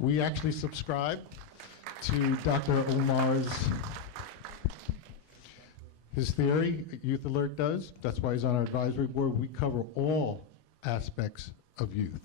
We actually subscribe to Dr. Omar's his theory. YouthAlert does. That's why he's on our advisory board. We cover all aspects of youth,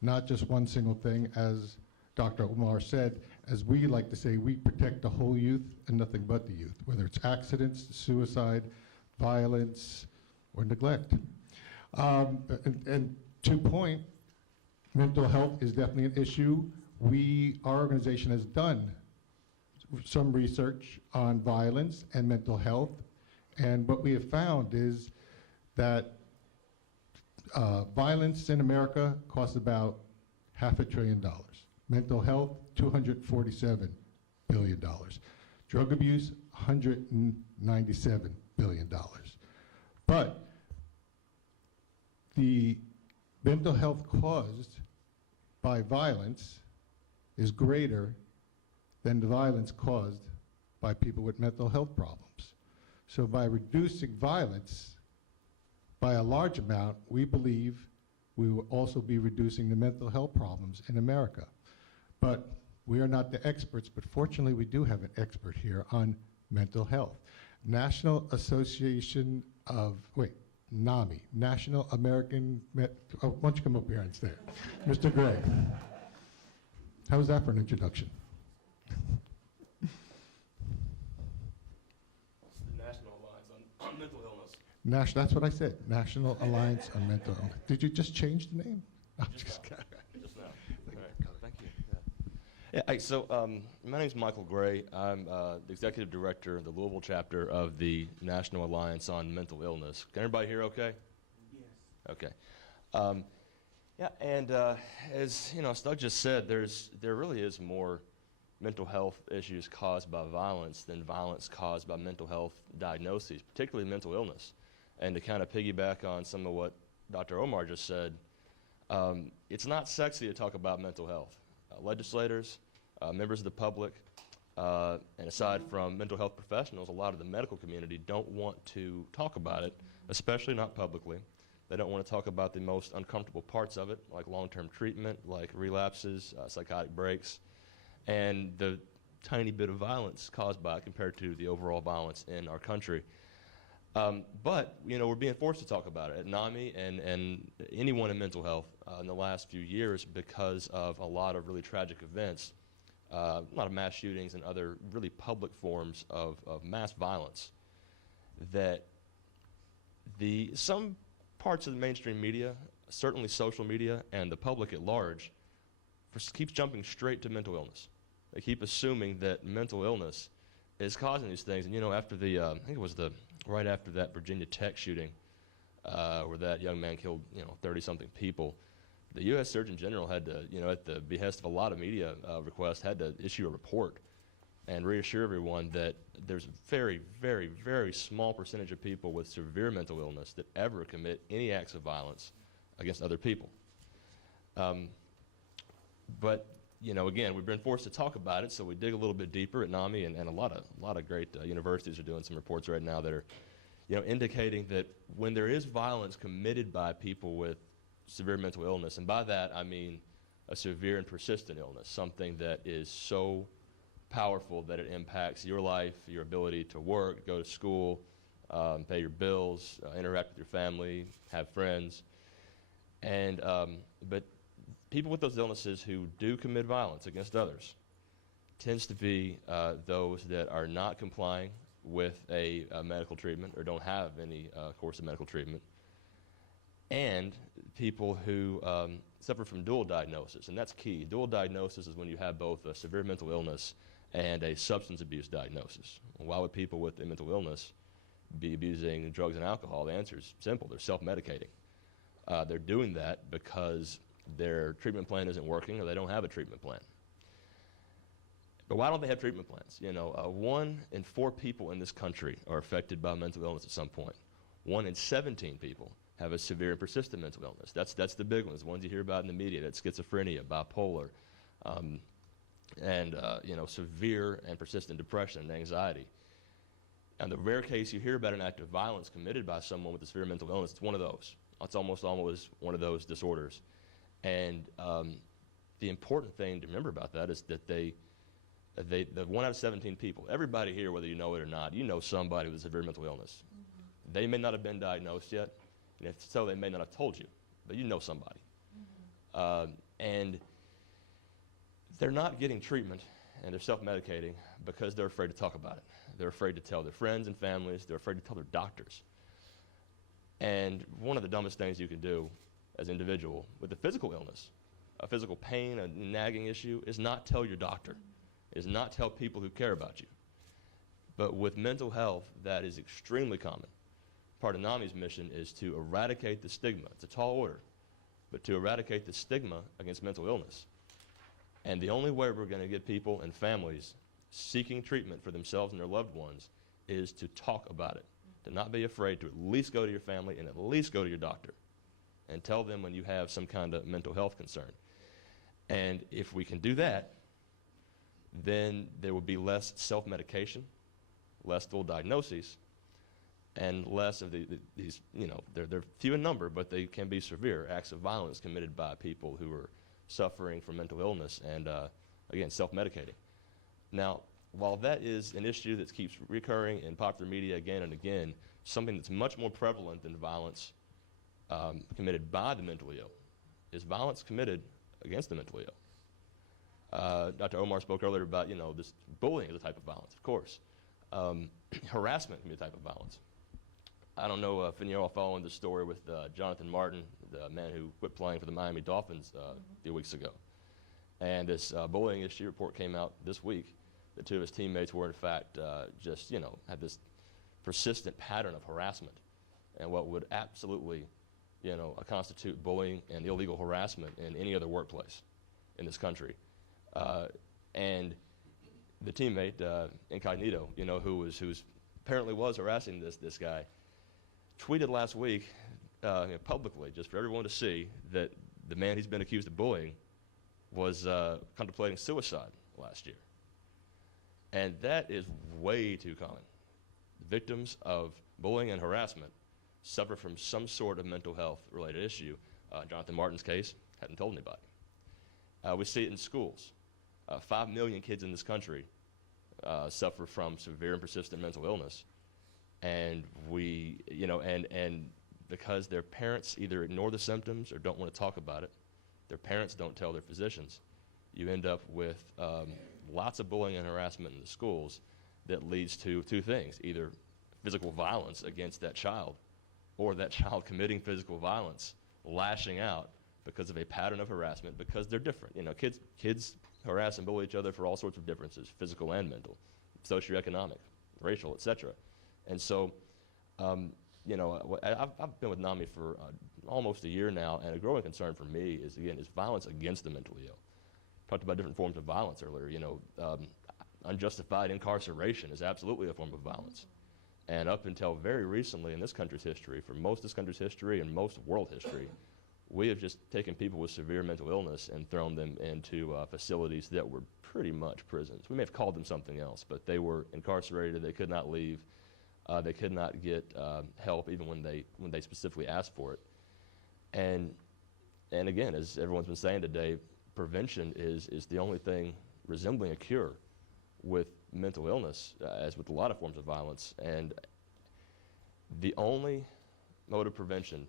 not just one single thing. As Dr. Omar said, as we like to say, we protect the whole youth and nothing but the youth, whether it's accidents, suicide, violence, or neglect. And to point, mental health is definitely an issue. Our organization has done some research on violence and mental health, and what we have found is that violence in America costs about $500 billion. Mental health, $247 billion. Drug abuse, $197 billion. But the mental health caused by violence is greater than the violence caused by people with mental health problems. So by reducing violence by a large amount, we believe we will also be reducing the mental health problems in America. But we are not the experts, but fortunately we do have an expert here on mental health. National Association of, NAMI, National American, why don't you come up here and stay? Mr. Gray. How was that for an introduction? The National Alliance on Mental Illness. That's what I said, National Alliance on Mental Illness. Did you just change the name? I'm just kidding. Just now. All right. Thank you. Yeah. Hey, so my name is Michael Gray. I'm the Executive Director of the Louisville chapter of the National Alliance on Mental Illness. Can everybody hear okay? Yes. Okay. Yeah, and as you know, Doug just said, there really is more mental health issues caused by violence than violence caused by mental health diagnoses, particularly mental illness. And to kind of piggyback on some of what Dr. Omar just said, it's not sexy to talk about mental health. Legislators, members of the public, and aside from mental health professionals, a lot of the medical community don't want to talk about it, especially not publicly. They don't want to talk about the most uncomfortable parts of it, like long-term treatment, like relapses, psychotic breaks, and the tiny bit of violence caused by it compared to the overall violence in our country. But, you know, we're being forced to talk about it at NAMI and anyone in mental health in the last few years because of a lot of really tragic events, a lot of mass shootings and other really public forms of mass violence that some parts of the mainstream media, certainly social media, and the public at large keeps jumping straight to mental illness. They keep assuming that mental illness is causing these things. And you know, after I think it was right after that Virginia Tech shooting, where that young man killed 30-something people, the U.S. Surgeon General had to, at the behest of a lot of media requests, had to issue a report and reassure everyone that there's a very, very, very small percentage of people with severe mental illness that ever commit any acts of violence against other people. But again, we've been forced to talk about it, so we dig a little bit deeper at NAMI, and a lot of great universities are doing some reports right now that are, indicating that when there is violence committed by people with severe mental illness, and by that I mean a severe and persistent illness, something that is so powerful that it impacts your life, your ability to work, go to school, pay your bills, interact with your family, have friends, and but people with those illnesses who do commit violence against others tends to be those that are not complying with a medical treatment or don't have any course of medical treatment, and people who suffer from dual diagnosis, and that's key. Dual diagnosis is when you have both a severe mental illness and a substance abuse diagnosis. Why would people with a mental illness be abusing drugs and alcohol? The answer is simple. They're self-medicating. They're doing that because their treatment plan isn't working or they don't have a treatment plan. But why don't they have treatment plans? 1 in 4 people in this country are affected by mental illness at some point. 1 in 17 people have a severe and persistent mental illness. That's the big ones, the ones you hear about in the media. That's schizophrenia, bipolar, and severe and persistent depression and anxiety. And the rare case you hear about an act of violence committed by someone with a severe mental illness, it's one of those. It's almost always one of those disorders. And the important thing to remember about that is that the 1 out of 17 people, everybody here, whether you know it or not, you know somebody with a severe mental illness. Mm-hmm. They may not have been diagnosed yet, and if so, they may not have told you, but you know somebody. Mm-hmm. And they're not getting treatment, and they're self-medicating because they're afraid to talk about it. They're afraid to tell their friends and families. They're afraid to tell their doctors. And one of the dumbest things you can do as an individual with a physical illness, a physical pain, a nagging issue, is not tell your doctor, is not tell people who care about you. But with mental health, that is extremely common. Part of NAMI's mission is to eradicate the stigma. It's a tall order, but to eradicate the stigma against mental illness. And the only way we're going to get people and families seeking treatment for themselves and their loved ones is to talk about it, to not be afraid to at least go to your family and at least go to your doctor and tell them when you have some kind of mental health concern. And if we can do that, then there will be less self-medication, less full diagnoses, and less of these, they're few in number, but they can be severe acts of violence committed by people who are suffering from mental illness and, again, self-medicating. Now, while that is an issue that keeps recurring in popular media again and again, something that's much more prevalent than violence committed by the mentally ill is violence committed against the mentally ill. Dr. Omar spoke earlier about, this bullying is a type of violence, of course. Harassment can be a type of violence. I don't know if any of you are following the story with Jonathan Martin, the man who quit playing for the Miami Dolphins a few weeks ago. And this bullying issue report came out this week. The two of his teammates were, in fact, had this persistent pattern of harassment and what would absolutely, constitute bullying and illegal harassment in any other workplace in this country. And the teammate, Incognito, who's apparently was harassing this guy, tweeted last week publicly, just for everyone to see, that the man he's been accused of bullying was contemplating suicide last year. And that is way too common. Victims of bullying and harassment suffer from some sort of mental health related issue. Jonathan Martin's case, hadn't told anybody. We see it in schools. 5 million kids in this country suffer from severe and persistent mental illness. And and because their parents either ignore the symptoms or don't want to talk about it, their parents don't tell their physicians, you end up with lots of bullying and harassment in the schools that leads to two things: either physical violence against that child, or that child committing physical violence, lashing out because of a pattern of harassment, because they're different. Kids harass and bully each other for all sorts of differences, physical and mental, socioeconomic, racial, etc. And so, I've been with NAMI for almost a year now, and a growing concern for me is violence against the mentally ill. Talked about different forms of violence earlier. Unjustified incarceration is absolutely a form of violence. And up until very recently in this country's history, for most of this country's history and most world history, we have just taken people with severe mental illness and thrown them into facilities that were pretty much prisons. We may have called them something else, but they were incarcerated. They could not leave. They could not get help even when they specifically asked for it. And again, as everyone's been saying today, prevention is the only thing resembling a cure with mental illness, as with a lot of forms of violence. And the only mode of prevention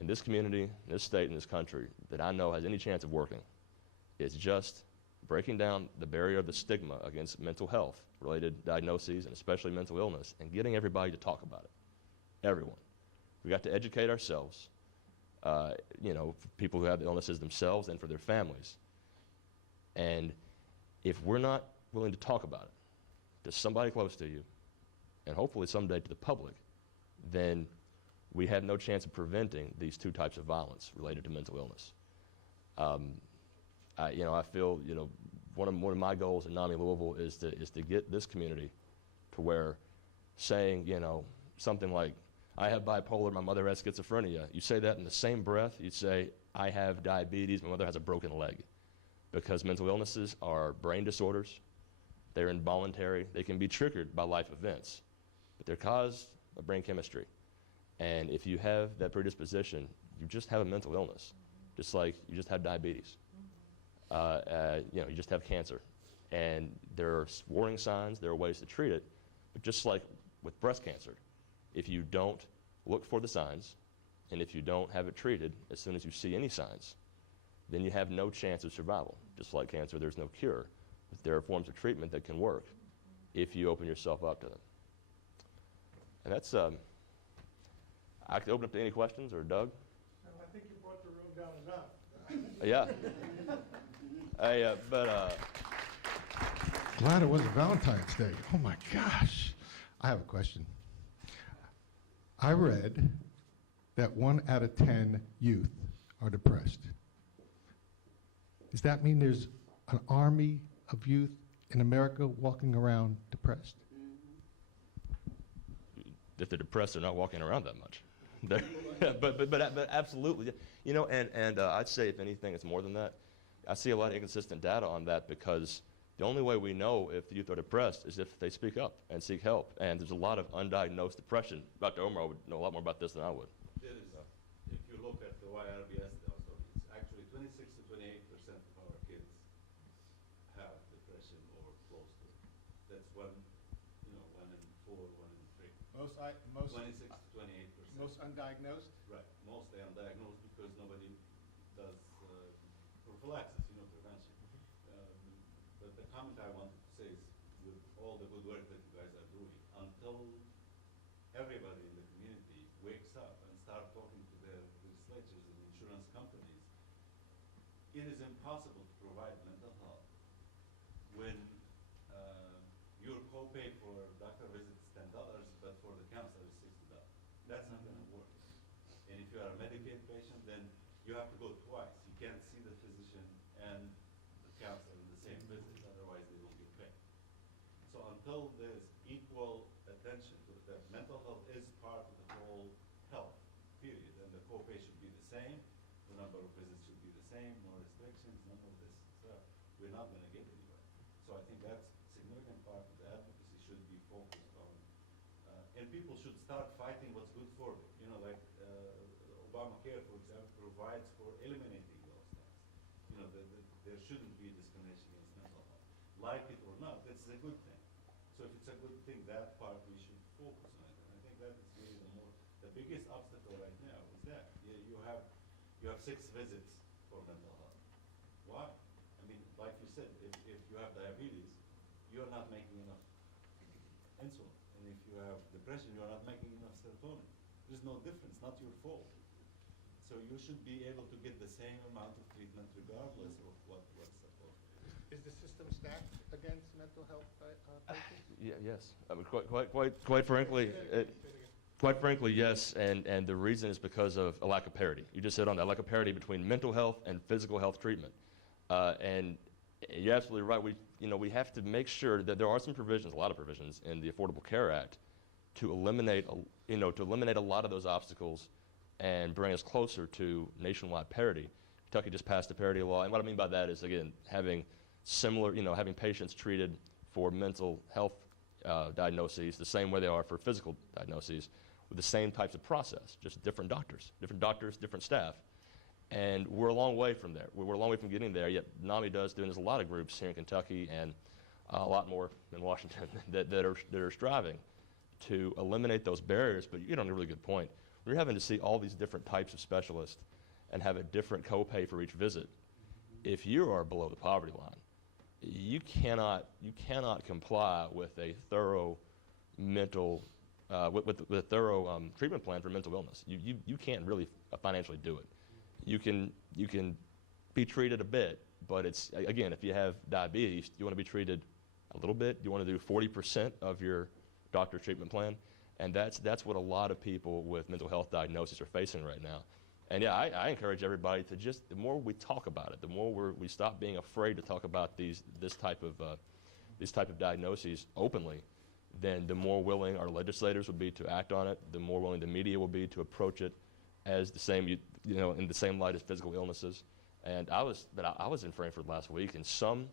in this community, in this state, in this country that I know has any chance of working is just breaking down the barrier of the stigma against mental health related diagnoses, and especially mental illness, and getting everybody to talk about it. Everyone. We got to educate ourselves, for people who have the illnesses themselves and for their families. And if we're not willing to talk about it to somebody close to you, and hopefully someday to the public, then we have no chance of preventing these two types of violence related to mental illness. I feel, one of my goals in NAMI Louisville is to get this community to where saying, something like, I have bipolar, my mother has schizophrenia. You say that in the same breath, you'd say, I have diabetes, my mother has a broken leg. Because mental illnesses are brain disorders. They're involuntary. They can be triggered by life events, but they're caused by brain chemistry. And if you have that predisposition, you just have a mental illness, just like you just have diabetes. you just have cancer. And there are warning signs, there are ways to treat it, but just like with breast cancer, if you don't look for the signs, and if you don't have it treated as soon as you see any signs, then you have no chance of survival. Just like cancer, there's no cure, but there are forms of treatment that can work if you open yourself up to them. And that's, I could open up to any questions, or Doug? No, I think you brought the room down enough. Yeah. Glad it wasn't Valentine's Day. Oh my gosh. I have a question. I read that 1 out of 10 youth are depressed. Does that mean there's an army of youth in America walking around depressed? If they're depressed, they're not walking around that much. but absolutely, and I'd say if anything, it's more than that. I see a lot of inconsistent data on that, because the only way we know if the youth are depressed is if they speak up and seek help. And there's a lot of undiagnosed depression. Dr. Omar would know a lot more about this than I would. There is, if you look at the YRBS data, it's actually 26 to 28% of our kids have depression or close to it. That's one in 4, 1 in 3. Most 26 to 28%. most undiagnosed? Right, mostly undiagnosed because nobody does prophylaxis, prevention. But the comment I wanted to say is, with all the good work that you guys are doing, until everybody in the community wakes up and start talking to their legislatures and insurance companies, it is impossible to provide mental health when your copay for doctor visit is $10, but for the counselor is $60. That's not going to work. And if you are a Medicaid patient, then you have to go twice. You can't see the physician and the counselor in the same visit, otherwise they will get paid. So until there's equal attention to that, mental health is part of the whole health, period, and the copay should be the same, the number of visits should be the same, no restrictions, none of this stuff. We're not going to get anywhere. So I think that's a significant part of the advocacy should be focused on, and people should start fighting what's good for them. Like Obamacare, for example, provides for eliminating those things. There shouldn't be discrimination against mental health. Like it or not, it's a good thing. So if it's a good thing, that part we should focus on it. And I think that is really the biggest obstacle right now is that you have 6 visits for mental health. Why? I mean, like you said, if you have diabetes, you're not making enough insulin. And if you have depression, you're not making enough serotonin. There's no difference, not your fault. So you should be able to get the same amount of treatment regardless of what's supposed to be. Is the system stacked against mental health patients? Yes. I mean, quite frankly, yes. And the reason is because of a lack of parity. You just hit on that, lack of parity between mental health and physical health treatment. And you're absolutely right. We have to make sure that there are some provisions, a lot of provisions in the Affordable Care Act, to eliminate a lot of those obstacles and bring us closer to nationwide parity. Kentucky just passed a parity law, and what I mean by that is, again, having having patients treated for mental health diagnoses the same way they are for physical diagnoses, with the same types of process, just different doctors, different staff. And we're a long way from there. We're a long way from getting there, yet NAMI does, and there's a lot of groups here in Kentucky and a lot more in Washington that are striving to eliminate those barriers. But you hit on a really good point. We're having to see all these different types of specialists and have a different copay for each visit. If you are below the poverty line, you cannot comply with a thorough with a thorough treatment plan for mental illness. You can't really financially do it. You can be treated a bit, but it's, again, if you have diabetes, you want to be treated a little bit. You want to do 40% of your doctor's treatment plan, and that's what a lot of people with mental health diagnoses are facing right now. And yeah, I encourage everybody to just, the more we talk about it, the more we stop being afraid to talk about these type of diagnoses openly, then the more willing our legislators will be to act on it, the more willing the media will be to approach it as the same, in the same light as physical illnesses. And I was in Frankfurt last week, and some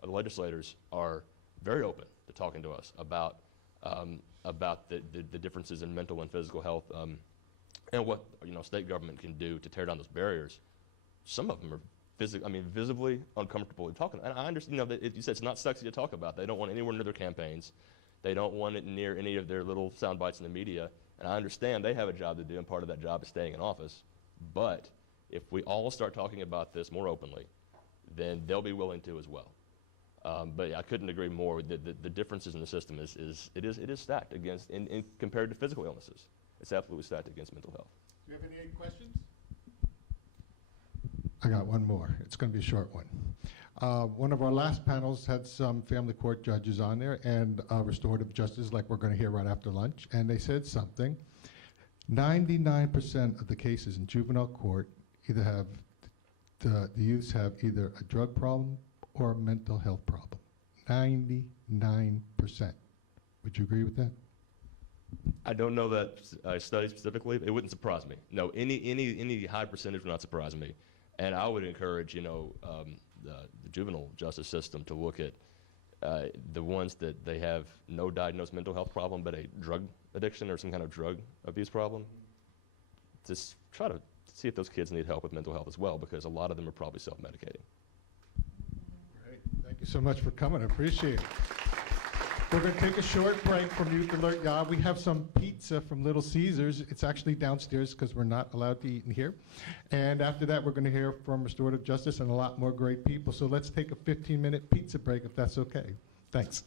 of the legislators are very open to talking to us about the differences in mental and physical health, and what state government can do to tear down those barriers. Some of them are visibly uncomfortable talking. And I understand, you know, that you said it's not sexy to talk about. They don't want anywhere near their campaigns. They don't want it near any of their little sound bites in the media. And I understand they have a job to do, and part of that job is staying in office. But if we all start talking about this more openly, then they'll be willing to as well. But I couldn't agree more. The differences in the system it is stacked against, compared to physical illnesses. It's absolutely stacked against mental health. Do you have any questions? I got one more. It's going to be a short one. One of our last panels had some family court judges on there and restorative justice, like we're going to hear right after lunch, and they said something. 99% of the cases in juvenile court either have, the youths have either a drug problem or a mental health problem. 99%. Would you agree with that? I don't know that study specifically. It wouldn't surprise me. No, any high percentage would not surprise me. And I would encourage, you know, the juvenile justice system to look at the ones that they have no diagnosed mental health problem, but a drug addiction or some kind of drug abuse problem. Just try to see if those kids need help with mental health as well, because a lot of them are probably self-medicating. Great. Thank you so much for coming. I appreciate it. We're going to take a short break from Youth Alert. Yeah, we have some pizza from Little Caesars. It's actually downstairs because we're not allowed to eat in here. And after that, we're going to hear from Restorative Justice and a lot more great people. So let's take a 15-minute pizza break if that's okay. Thanks.